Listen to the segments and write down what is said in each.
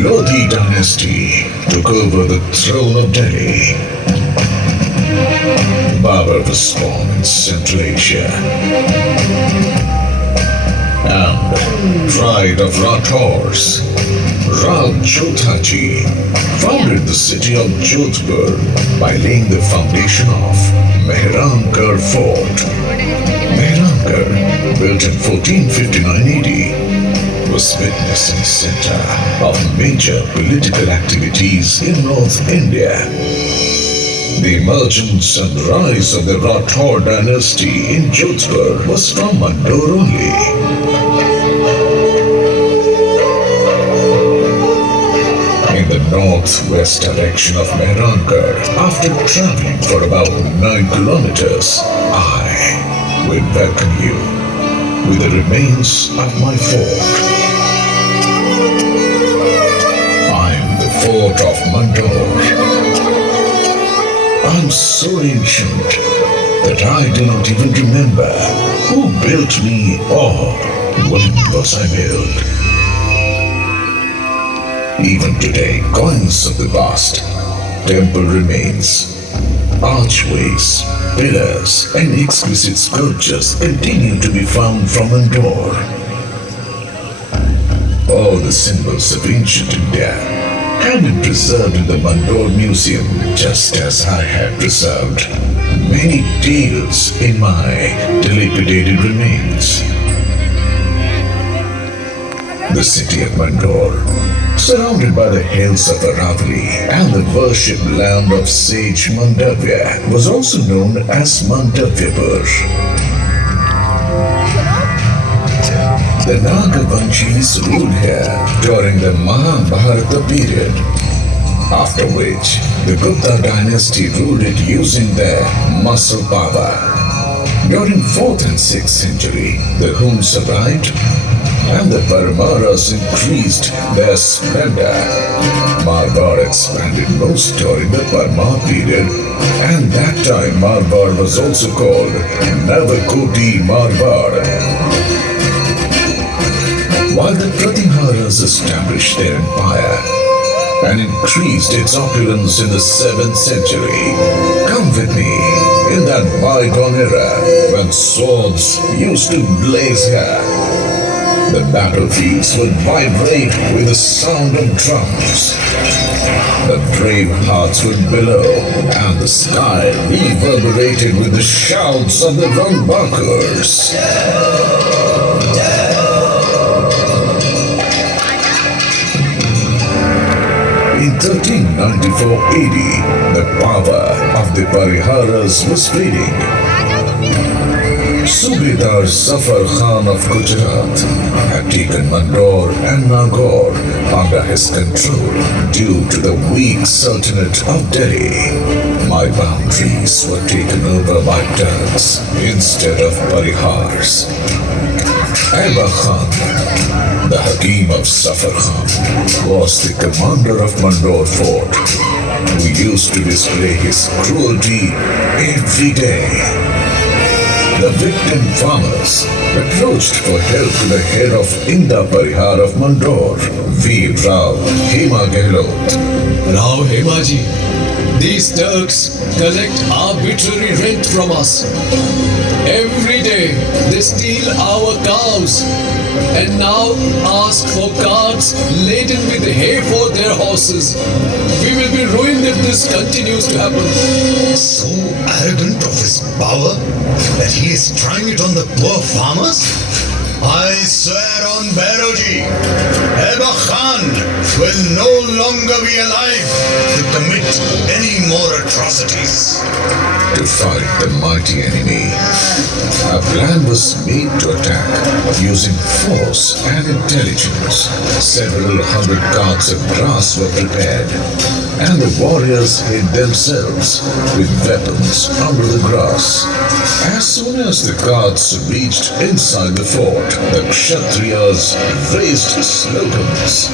Lodi dynasty took over the throne of Delhi. Babur was born in Central Asia. And pride of Rathors, Jodha ji founded the city of Jodhpur by laying the foundation of Mehrangarh Fort. Mehrangarh, built in 1459 AD, was witnessing center of major political activities in North India. The emergence and rise of the Rathor dynasty in Jodhpur was from Mandar only. In the northwest direction of Mehrangarh, after traveling for about 9 kilometers, I will welcome you with the remains of my fort. I am the fort of Mandar. I'm so ancient that I do not even remember who built me or when was I built. Even today, coins of the past, temple remains, archways, pillars, and exquisite sculptures continue to be found from Mandar. All the symbols of ancient India have been preserved in the Mandar Museum, just as I have preserved many tales in my dilapidated remains. The city of Mandar, surrounded by the hills of Aravalli and the worship land of sage Mandavya, was also known as Mandavyapur. The Nagavanshis ruled here during the Mahabharata period, after which the Gupta dynasty ruled it using their muscle power. During 4th and 6th century, the Huns arrived and the Paramaras increased their splendor. Marwar expanded most during the Parmar period, and that time Marwar was also called Navakoti Marwar. While the Pratiharas established their empire and increased its opulence in the 7th century, come with me in that bygone era when swords used to blaze here. The battlefields would vibrate with the sound of drums. The brave hearts would bellow, and the sky reverberated with the shouts of the Rangbakers. In 1394 AD, the power of the Pariharas was fading. Subedar Zafar Khan of Gujarat had taken Mandar and Nagaur under his control due to the weak Sultanate of Delhi. My boundaries were taken over by Turks instead of Parihars. Aiba Khan, the Hakim of Zafar Khan, was the commander of Mandar Fort, who used to display his cruelty every day. The victim farmers approached for help to the head of Inda Parihar of Mandar, Veer Rao Hema Gehlot. Rao Hemaji, these Turks collect arbitrary rent from us. Every day they steal our cows and now ask for carts laden with hay for their horses. We will be ruined if this continues to happen. So arrogant of his power that he is trying it on the poor farmers? I swear on Bairoji, Aiba Khan will no longer be alive to commit any more atrocities. To fight the mighty enemy, a plan was made to attack using force and intelligence. Several hundred carts of grass were prepared, and the warriors hid themselves with weapons under the grass. As soon as the carts reached inside the fort, the Kshatriyas raised slogans.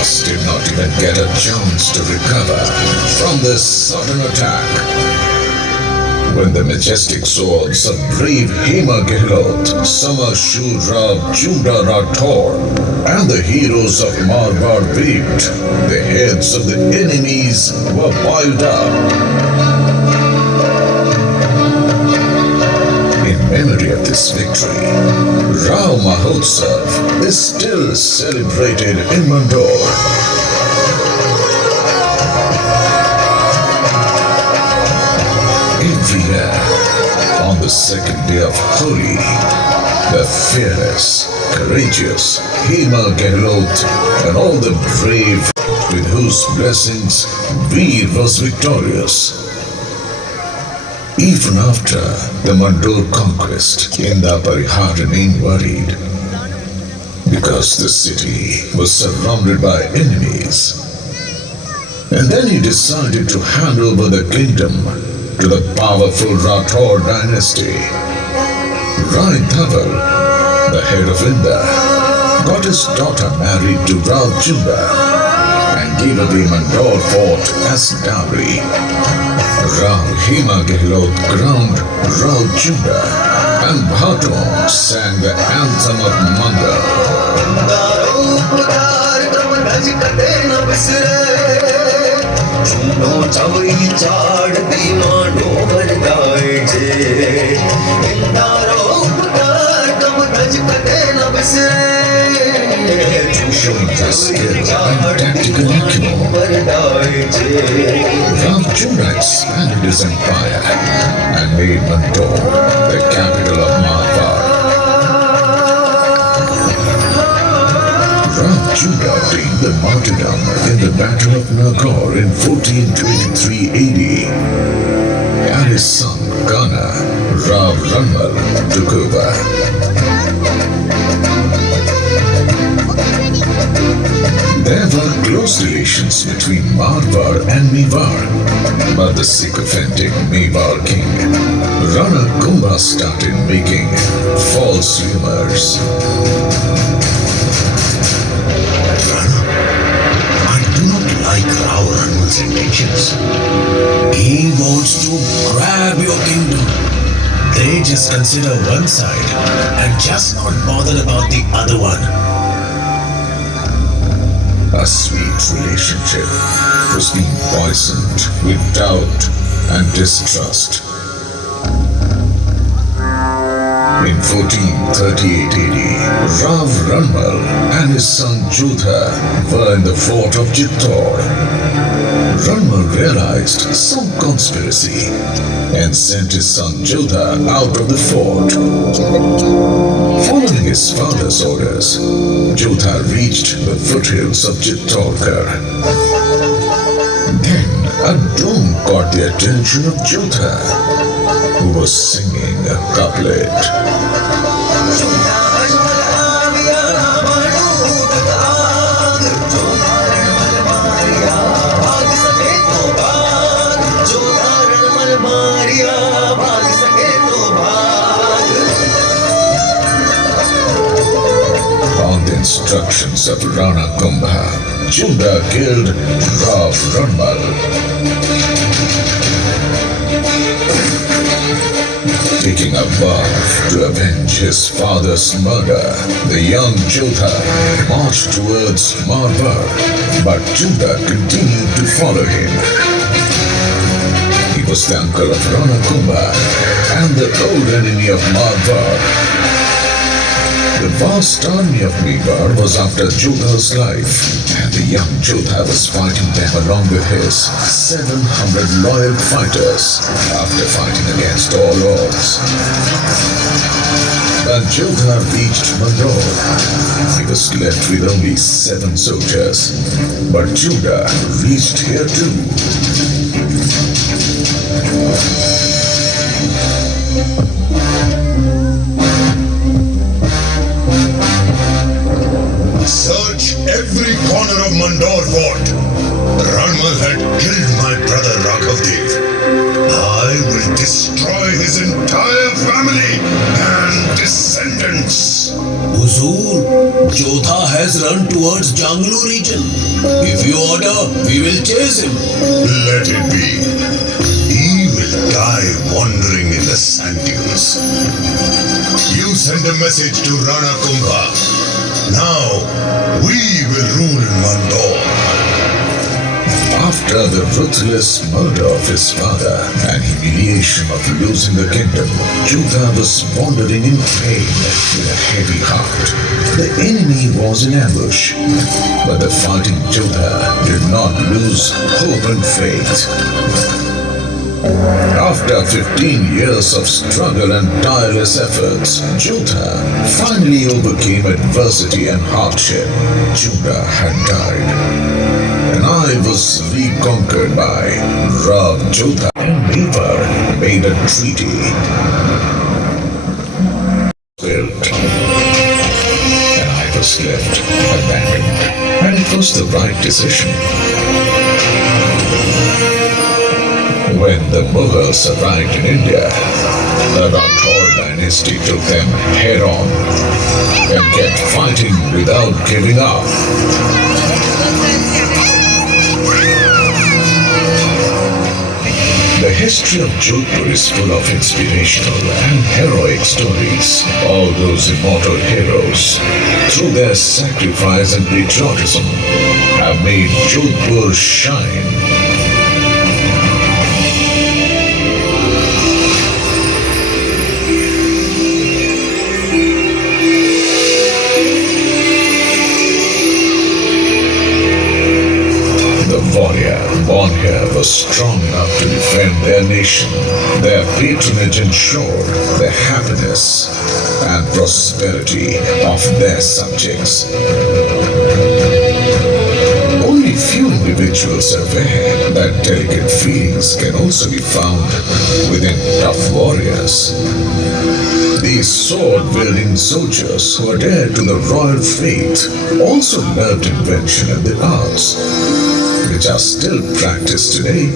Rajputs did not even get a chance to recover from this sudden attack. When the majestic swords of brave Hema Gehlot, Samar Shurab Junda Rathor, and the heroes of Marwar waved, the heads of the enemies were piled up. In memory of this victory, Rao Mahotsav is still celebrated in Mandor. Every year, on the second day of Holi, the fearless, courageous Hema Gehlot and all the brave with whose blessings Veer was victorious. Even after the Mandor conquest, Inda Parihar remained worried because the city was surrounded by enemies. And then he decided to hand over the kingdom to the powerful Rathor dynasty. Rai Dhaval, the head of Inda, got his daughter married to Rao Junda and gave away Mandor fort as dowry. Rao Hema Gehlot crowned Rao Junda and Bhatom sang the anthem of Mandar. No chawai chad dima dobar gaye je indaro putar kam daj kate na bisre Showing their skill and tactical acumen, Rao Junda expanded his empire and made Mandor the capital of Marwar. Rao Junda obtained the martyrdom in the Battle of Nagaur in 1423 AD, and his son Ghana, Rao Ranmal, took over. There were close relations between Marwar and Mewar, but the sycophantic Mewar king, Rana Kumbha, started making false rumors. Rana, I do not like Rao Ranmal's intentions. He wants to grab your kingdom. They just consider one side and just not bothered about the other one. A sweet relationship was being poisoned with doubt and distrust. In 1438 AD, Rav Ranmal and his son Jodha were in the fort of Jodhpur. Ranmal realized some conspiracy and sent his son Jodha out of the fort. Following his father's orders, Jodha reached the foothills of Jodhpur. Then a dome caught the attention of Jodha, who was singing a couplet. On the instructions of Rana Kumbha, Junda killed Rav Ranmal. Taking a vow to avenge his father's murder, the young Jodha marched towards Marwar, but Junda continued to follow him. He was the uncle of Rana Kumbha and the old enemy of Marwar. The vast army of Mewar was after Jodha's life, and the young Jodha was fighting them along with his 700 loyal fighters after fighting against all odds. When Jodha reached Mandor, he was left with only 7 soldiers, but Jodha reached here too. Search every corner of Mandor fort. Ranmal had killed my brother Raghavdev. I will destroy his entire family and descendants. Huzur, Jodha has run towards Janglu region. If you order, we will chase him. Let it be. He will die wandering in the sand dunes. You send a message to Rana Kumbha. Now, we will rule Mandor. After the ruthless murder of his father and humiliation of losing the kingdom, Jodha was wandering in pain with a heavy heart. The enemy was in ambush, but the fighting Jodha did not lose hope and faith. After 15 years of struggle and tireless efforts, Jodha finally overcame adversity and hardship. Jodha had died, and I was reconquered by Rab Jodha and Never made a treaty. Built, and I was left abandoned, and it was the right decision. When the Mughals arrived in India, the Rajput dynasty took them head on and kept fighting without giving up. The history of Jodhpur is full of inspirational and heroic stories. All those immortal heroes, through their sacrifice and patriotism, have made Jodhpur shine. Warrior born here was strong enough to defend their nation. Their patronage ensured the happiness and prosperity of their subjects. Only few individuals are aware that delicate feelings can also be found within tough warriors. These sword-wielding soldiers who adhered to the royal faith also loved invention and the arts, which are still practiced today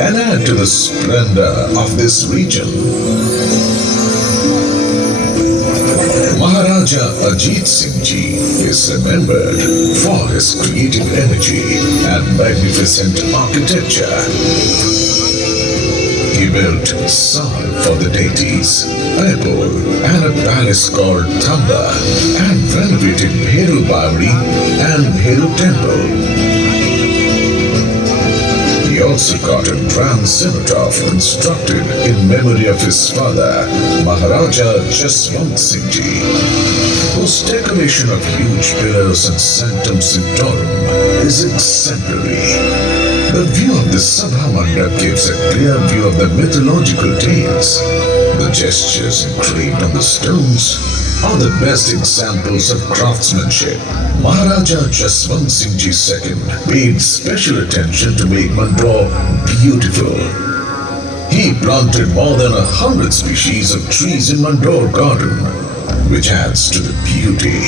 and add to the splendor of this region. Maharaja Ajit Singh Ji is remembered for his creative energy and magnificent architecture. He built Sal for the deities, Airport, and a palace called Thamba, and renovated Bheru Bawri and Bheru Temple. He also got a grand cenotaph constructed in memory of his father, Maharaja Jaswant Singh Ji, whose decoration of huge pillars and sanctum sanctorum is exemplary. The view of the Sabha Mandap gives a clear view of the mythological tales. The gestures engraved on the stones are the best examples of craftsmanship. Maharaja Jaswant Singh Ji II paid special attention to make Mandor beautiful. He planted more than 100 species of trees in Mandar Garden, which adds to the beauty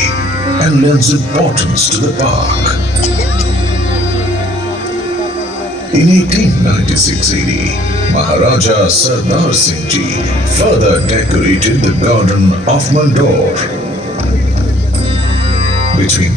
and lends importance to the park. In 1896-80, Maharaja Sardar Singh Ji further decorated the garden of Mandor. Between